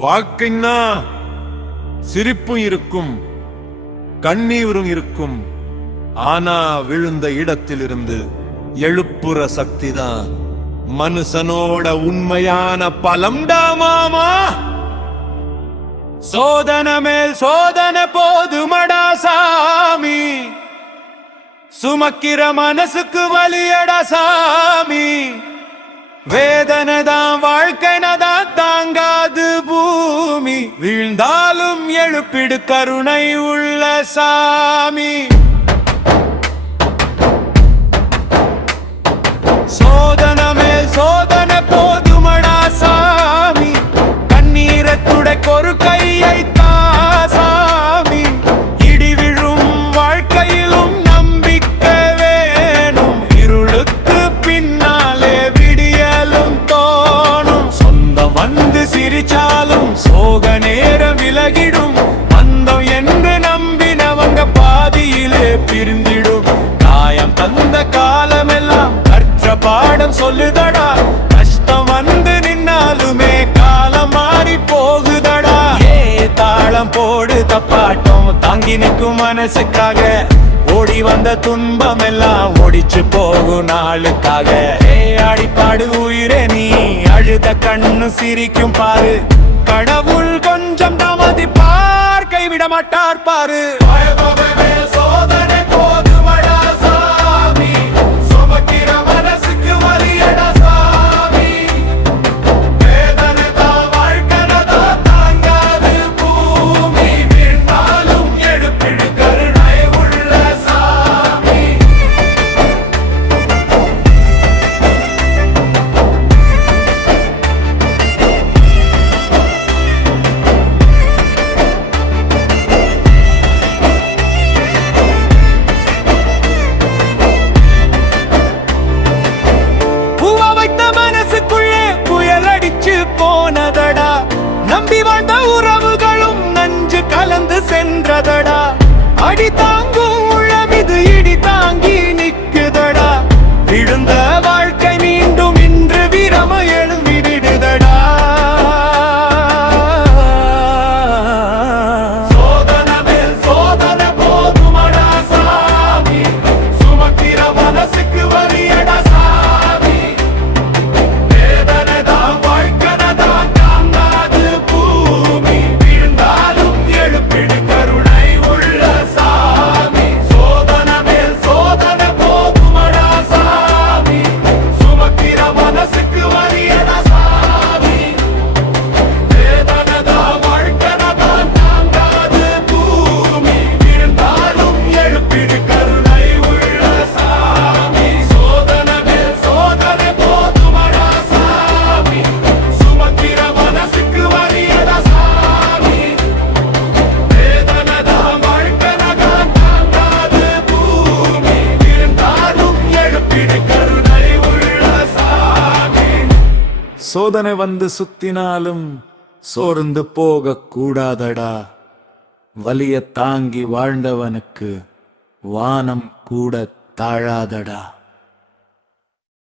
வாழ்க்கைன்னா சிரிப்பும் இருக்கும், கண்ணீரும் இருக்கும். ஆனா விழுந்த இடத்திலிருந்து எழுப்புற சக்திதான் மனுஷனோட உண்மையான பலம்டா மாமா. சோதனை மேல் சோதனை போதுமடா சாமி, சுமக்கிற மனசுக்கு வலியடா சாமி. வேதனை தான் வாழ்க்கைனதான் தாங்காது பூமி, வீழ்ந்தாலும் எழுப்பிடு கருணை உள்ள சாமி. சோதனை மேல் சோதனை போதுமடா சாமி, கண்ணீரை துடைக்கொரு கையை தா சாமி. இடி விழும் வாழ்க்கையிலும் நம்பிக்கை வேணும், இருளுக்கு பின்னாலே விடியலும் தோணும். சொந்தம் வந்து சிரிச்சாலும் சோக நேரம் விலகிடும், பந்தம் என்று நம்பினவங்க பாதியிலே பிரிந்திடும். காயம் தந்த காலமெல்லாம் பாடம் சொல்லுதடா, கஷ்டம் வந்து நின்னாலுமே காலம் மாறி போகுதடா. தாளம் போடு தப்பாட்டம் தாங்கி நிற்கும் மனசுக்காக, ஓடி வந்த துன்பம் எல்லாம் ஒடிச்சு போகும் நாளுக்காக. அடிப்பாடு உயிரே நீ அழுத கண்ணு சிரிக்கும் பாரு, கடவுள் கொஞ்சம் நமதி பார் கைவிட மாட்டார் பாரு. சோதனை போதுமடா சாமி, சுமக்கிற மனசுக்கு வலியடா சாமி. வேதனை தான் வாழ்க்கைனதான் தாங்காது பூமி, வீழ்ந்தாலும் எழுப்பிடு கருணை உள்ள சாமி. போனதடா, நம்பி வாழ்ந்த உறவுகளும் நஞ்சு கலந்து சென்றதடா. அடி தாங்கும் உளமிது இடி தாங்கி நிற்குதடா, விழுந்த வாழ்க்கை மீண்டும் இன்று விரம எழும்பிடுதடா. சோதனை மேல் சோதனை போதுமடா சாமி, சுமக்கிற மனசுக்கு வலியடா சாமி. வேதனை தான் வாழ்க்கைனதான் தாங்காது பூமி, வீழ்ந்தாலும் எழுப்பிடு கருணை உள்ள சாமி. சோதனை மேல் சோதனை போதுமடா சாமி, சுமக்கிற மனசுக்கு வலியடா சாமி. வேதனை தான் வாழ்க்கைனதான் தாங்காது பூமி, வீழ்ந்தாலும் எழுப்பிடு கருணை உள்ள சாமி. சோதனை மேல் சோதனை போதுமடா சாமி, சுமக்கிற மனசுக்கு வலியடா சாமி. வேதனை தான் வாழ்க்கைனதான் தாங்காது பூமி, வீழ்ந்தாலும் எழுப்பிடு கருணை உள்ள சாமி. சோதனை வந்து சுத்தினாலும் சோர்ந்து போக கூடாதடா, வலிய தாங்கி வாழ்ந்தவனுக்கு வானம் கூட தாழாதடா.